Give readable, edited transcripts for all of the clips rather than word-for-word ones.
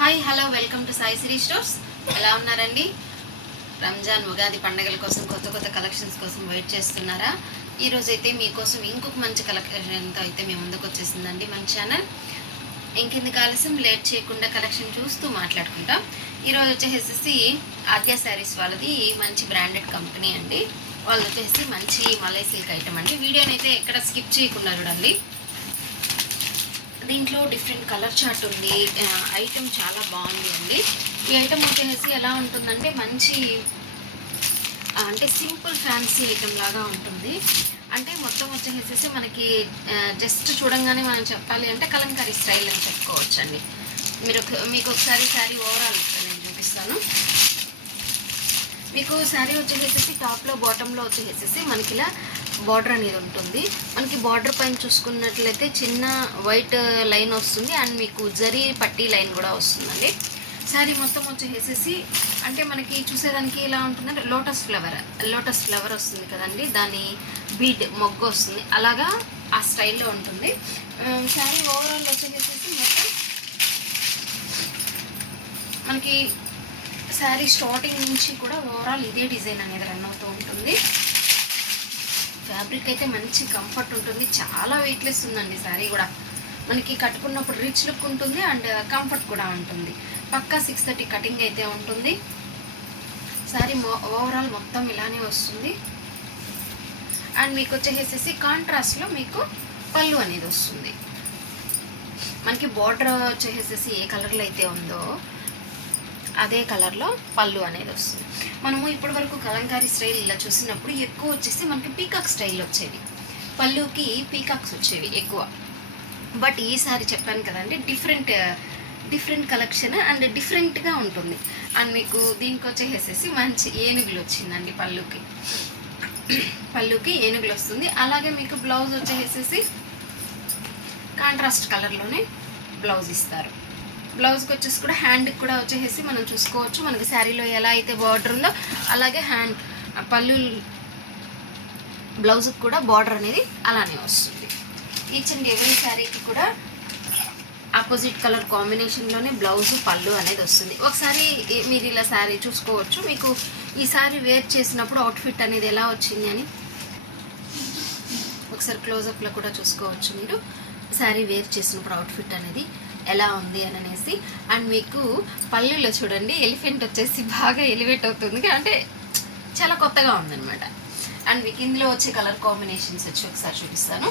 Hi hello welcome to Sai Shri stores. ఎలా ఉన్నారండి? రంజాన్ ఉగాది పండగల కోసం కొత్త కలెక్షన్స్ కోసం వెయిట్ చేస్తున్నారా? ఈరోజు అయితే మీకోసం ఇంకొక మంచి కలెక్షన్తో అయితే మేము ముందుకు వచ్చేసిందండి మన ఛానల్. ఇంకెందుకు ఆలస్యం, లేట్ చేయకుండా కలెక్షన్ చూస్తూ మాట్లాడుకుంటాం. ఈరోజు వచ్చేసి ఆద్య శారీస్ వాళ్ళది మంచి బ్రాండెడ్ కంపెనీ అండి. వాళ్ళు వచ్చేసి మంచి మలై సిల్క్ ఐటమ్ అండి. వీడియోని అయితే ఎక్కడ స్కిప్ చేయకుండా చూడండి. దీంట్లో డిఫరెంట్ కలర్ చార్ట్ ఉంది. ఐటమ్ చాలా బాగుంది అండి. ఈ ఐటమ్ వచ్చేసి ఎలా ఉంటుందంటే మంచి అంటే సింపుల్ ఫ్యాన్సీ ఐటమ్ లాగా ఉంటుంది. అంటే మొత్తం వచ్చేసేసి మనకి జస్ట్ చూడంగానే మనం చెప్పాలి అంటే కలంకారీ స్టైల్ అని చెప్పుకోవచ్చు అండి. మీకు ఒకసారి శారీ ఓవరాల్ నేను చూపిస్తాను. మీకు శారీ వచ్చేసేసి టాప్లో బాటంలో వచ్చేసేసి మనకి ఇలా బార్డర్ అనేది ఉంటుంది. మనకి బార్డర్ పైన చూసుకున్నట్లయితే చిన్న వైట్ లైన్ వస్తుంది అండ్ మీకు జరీ పట్టీ లైన్ కూడా వస్తుందండి. శారీ మొత్తం వచ్చేసేసి అంటే మనకి చూసేదానికి ఇలా ఉంటుందంటే లోటస్ ఫ్లవర్ వస్తుంది కదండి, దాని బీడ్ మొగ్గు వస్తుంది, అలాగా ఆ స్టైల్లో ఉంటుంది. శారీ ఓవరాల్ వచ్చేసేసి మొత్తం మనకి శారీ స్టార్టింగ్ నుంచి కూడా ఓవరాల్ ఇదే డిజైన్ అనేది రన్ అవుతూ ఉంటుంది. ఫ్యాబ్రిక్ అయితే మంచి కంఫర్ట్ ఉంటుంది, చాలా వెయిట్లెస్ ఉందండి. శారీ కూడా మనకి కట్టుకున్నప్పుడు రిచ్ లుక్ ఉంటుంది అండ్ కంఫర్ట్ కూడా ఉంటుంది. పక్కా 630 కటింగ్ అయితే ఉంటుంది. శారీ ఓవరాల్ మొత్తం ఇలానే వస్తుంది. అండ్ మీకు వచ్చేసేసి కాంట్రాస్ట్లో మీకు పళ్ళు అనేది వస్తుంది. మనకి బార్డర్ వచ్చేసేసి ఏ కలర్లో అయితే ఉందో అదే కలర్లో పళ్ళు అనేది వస్తుంది. మనము ఇప్పటి వరకు కలంకారీ స్టైల్ ఇలా చూసినప్పుడు ఎక్కువ వచ్చేసి మనకి పీకాక్ స్టైల్ వచ్చేది, పళ్ళుకి పీకాక్స్ వచ్చేవి ఎక్కువ. బట్ ఈసారి చెప్పాను కదండి, డిఫరెంట్ కలెక్షన్ అండ్ డిఫరెంట్గా ఉంటుంది. అండ్ మీకు దీనికి వచ్చేసేసి మంచి ఏనుగులు వచ్చిందండి. పళ్ళుకి ఏనుగులు వస్తుంది. అలాగే మీకు బ్లౌజ్ వచ్చేసేసి కాంట్రాస్ట్ కలర్లోనే బ్లౌజ్ ఇస్తారు. బ్లౌజ్కి వచ్చేసి కూడా హ్యాండ్కి కూడా వచ్చేసి మనం చూసుకోవచ్చు. మనకి శారీలో ఎలా అయితే బార్డర్ ఉందో అలాగే హ్యాండ్ పళ్ళు బ్లౌజ్కి కూడా బార్డర్ అనేది అలానే వస్తుంది. ఈచ్ అండ్ ఎవ్రీ శారీకి కూడా ఆపోజిట్ కలర్ కాంబినేషన్లోనే బ్లౌజ్ పళ్ళు అనేది వస్తుంది. ఒకసారి మీరు ఇలా శారీ చూసుకోవచ్చు. మీకు ఈ శారీ వేర్ చేసినప్పుడు అవుట్ఫిట్ అనేది ఎలా వచ్చింది అని ఒకసారి క్లోజప్లో కూడా చూసుకోవచ్చు. మీరు శారీ వేర్ చేసినప్పుడు అవుట్ఫిట్ అనేది ఎలా ఉంది అని అనేసి. అండ్ మీకు పళ్ళులో చూడండి ఎలిఫెంట్ వచ్చేసి బాగా ఎలివేట్ అవుతుంది, అంటే చాలా కొత్తగా ఉందన్నమాట. అండ్ మీకు ఇందులో వచ్చే కలర్ కాంబినేషన్స్ వచ్చి ఒకసారి చూపిస్తాను.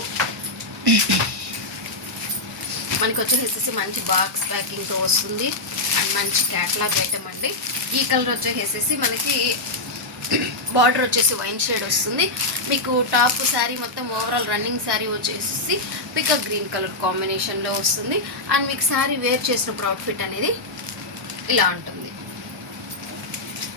మనకి వచ్చేసేసి మంచి బాక్స్ ప్యాకింగ్తో వస్తుంది అండ్ మంచి క్యాట్లాగ్ ఐటమ్ అండి. ఈ కలర్ వచ్చేసేసి మనకి బార్డర్ వచ్చేసి వైన్ షేడ్ వస్తుంది. మీకు టాప్ శారీ మొత్తం ఓవరాల్ రన్నింగ్ శారీ వచ్చేసి పికప్ గ్రీన్ కలర్ కాంబినేషన్లో వస్తుంది. అండ్ మీకు శారీ వేర్ చేసినప్పుడు అవుట్ఫిట్ అనేది ఇలా ఉంటుంది.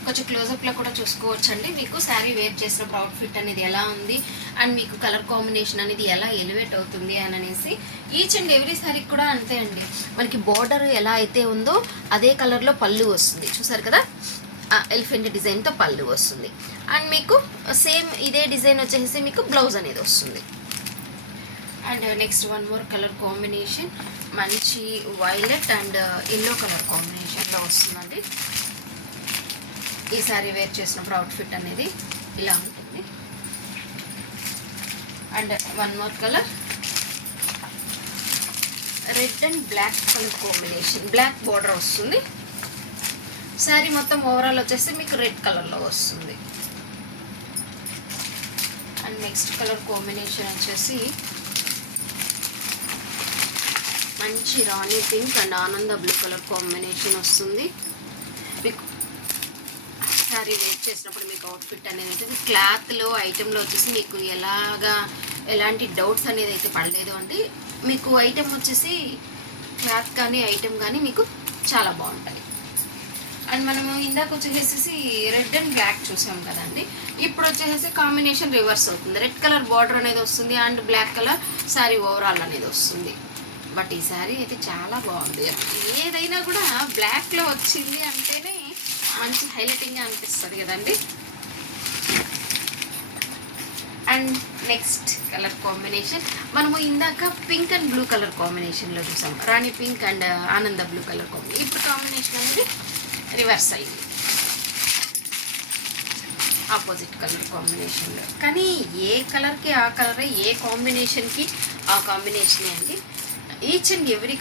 కొంచెం క్లోజప్లో కూడా చూసుకోవచ్చండి. మీకు శారీ వేర్ చేసినప్పుడు అవుట్ఫిట్ అనేది ఎలా ఉంది అండ్ మీకు కలర్ కాంబినేషన్ అనేది ఎలా ఎలివేట్ అవుతుంది అని అనేసి. ఈచ్ అండ్ ఎవ్రీ శారీ కూడా అంతే అండి. మనకి బార్డర్ ఎలా అయితే ఉందో అదే కలర్లో పళ్ళు వస్తుంది. చూసారు కదా, ఎలిఫెంట్ డిజైన్తో పళ్ళు వస్తుంది. అండ్ మీకు సేమ్ ఇదే డిజైన్ వచ్చేసి మీకు బ్లౌజ్ అనేది వస్తుంది. And next one more colour combination మంచి వైలెట్ అండ్ ఎల్లో కలర్ కాంబినేషన్లో వస్తుందండి. ఈ సారీ వేర్ చేసినప్పుడు అవుట్ఫిట్ అనేది ఇలా ఉంటుంది. And one more colour red and black colour combination, black border వస్తుంది. శారీ మొత్తం ఓవరాల్ వచ్చేసి మీకు రెడ్ కలర్లో వస్తుంది. అండ్ నెక్స్ట్ కలర్ కాంబినేషన్ వచ్చేసి మంచి రాణి పింక్ అండ్ ఆనంద బ్లూ కలర్ కాంబినేషన్ వస్తుంది. మీకు శారీ వేర్ చేసినప్పుడు మీకు అవుట్ఫిట్ అనేది ఉంటుంది. క్లాత్లో ఐటెంలో వచ్చేసి మీకు ఎలాంటి డౌట్స్ అనేది అయితే పడలేదు అండి. మీకు ఐటెం వచ్చేసి క్లాత్ కానీ ఐటెం కానీ మీకు చాలా బాగుంటుంది. అండ్ మనము ఇందాక వచ్చేసేసి రెడ్ అండ్ బ్లాక్ చూసాం కదండి, ఇప్పుడు వచ్చేసి కాంబినేషన్ రివర్స్ అవుతుంది. రెడ్ కలర్ బార్డర్ అనేది వస్తుంది and black colour sari overall అనేది వస్తుంది. బట్ ఈ శారీ అయితే చాలా బాగుంది. ఏదైనా కూడా బ్లాక్లో వచ్చింది అంటేనే మంచి హైలైటింగ్గా అనిపిస్తుంది కదండి. అండ్ నెక్స్ట్ కలర్ కాంబినేషన్ మనము ఇందాక పింక్ అండ్ బ్లూ కలర్ కాంబినేషన్లో చూసాం, రాణి పింక్ అండ్ ఆనంద బ్లూ కలర్ కాంబినేషన్. ఇప్పుడు కాంబినేషన్ అనేది రివర్స్ అయింది, ఆపోజిట్ కలర్ కాంబినేషన్లో. కానీ ఏ కలర్కి ఆ కలరే, ఏ కాంబినేషన్కి ఆ కాంబినేషనే అండి. ఈచ్ అండ్ ఎవ్రీ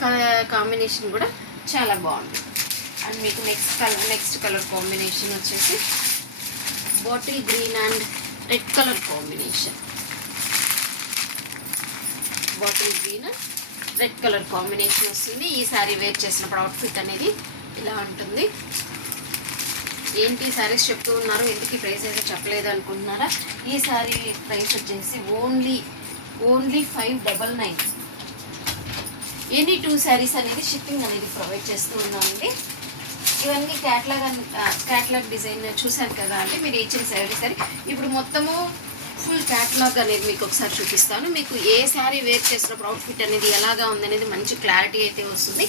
కాంబినేషన్ కూడా చాలా బాగుంది. అండ్ మీకు నెక్స్ట్ కలర్ కాంబినేషన్ వచ్చేసి bottle green and red colour combination. Bottle green red colour combination వస్తుంది. ఈ సారీ వేర్ చేసినప్పుడు అవుట్ఫిట్ అనేది ఇలా ఉంటుంది. ఏంటి సారీస్ చెప్తూ ఉన్నారు, ఎందుకు ఈ ప్రైస్ అయితే చెప్పలేదు అనుకుంటున్నారా? ఈ సారీ ప్రైస్ వచ్చేసి ఓన్లీ 599. ఎనీ 2 శారీస్ అనేది షిప్పింగ్ అనేది ప్రొవైడ్ చేస్తూ ఉన్నామండి. ఇవన్నీ క్యాట్లాగ్ డిజైన్ చూశారు కదా అండి మీరు ఇచ్చిన శారీ. ఇప్పుడు మొత్తము ఫుల్ క్యాట్లాగ్ అనేది మీకు ఒకసారి చూపిస్తాను. మీకు ఏ శారీ వేర్ చేసినప్పుడు అవుట్ఫిట్ అనేది ఎలాగా ఉందనేది మంచి క్లారిటీ అయితే వస్తుంది.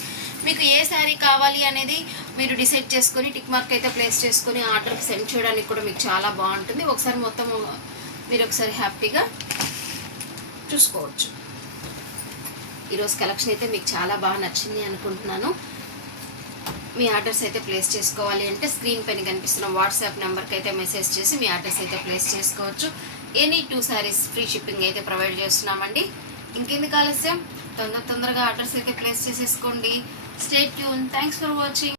మీకు ఏ శారీ కావాలి అనేది మీరు డిసైడ్ చేసుకొని టిక్ మార్క్ అయితే ప్లేస్ చేసుకొని ఆర్డర్కి సెండ్ చేయడానికి కూడా మీకు చాలా బాగుంటుంది. ఒకసారి మొత్తము మీరు ఒకసారి హ్యాపీగా చూసుకోవచ్చు. ఈరోజు కలెక్షన్ అయితే మీకు చాలా బాగా నచ్చింది అనుకుంటున్నాను. మీ ఆర్డర్స్ అయితే ప్లేస్ చేసుకోవాలి అంటే స్క్రీన్ పైన కనిపిస్తున్న వాట్సాప్ నెంబర్కి అయితే మెసేజ్ చేసి మీ ఆర్డర్స్ అయితే ప్లేస్ చేసుకోవచ్చు. ఎనీ 2 శారీస్ ఫ్రీ షిప్పింగ్ అయితే ప్రొవైడ్ చేస్తున్నామండి. ఇంకెందుకు ఆలస్యం, తొందరగా ఆర్డర్స్ అయితే ప్లేస్ చేసేసుకోండి. Stay tune. Thanks for watching.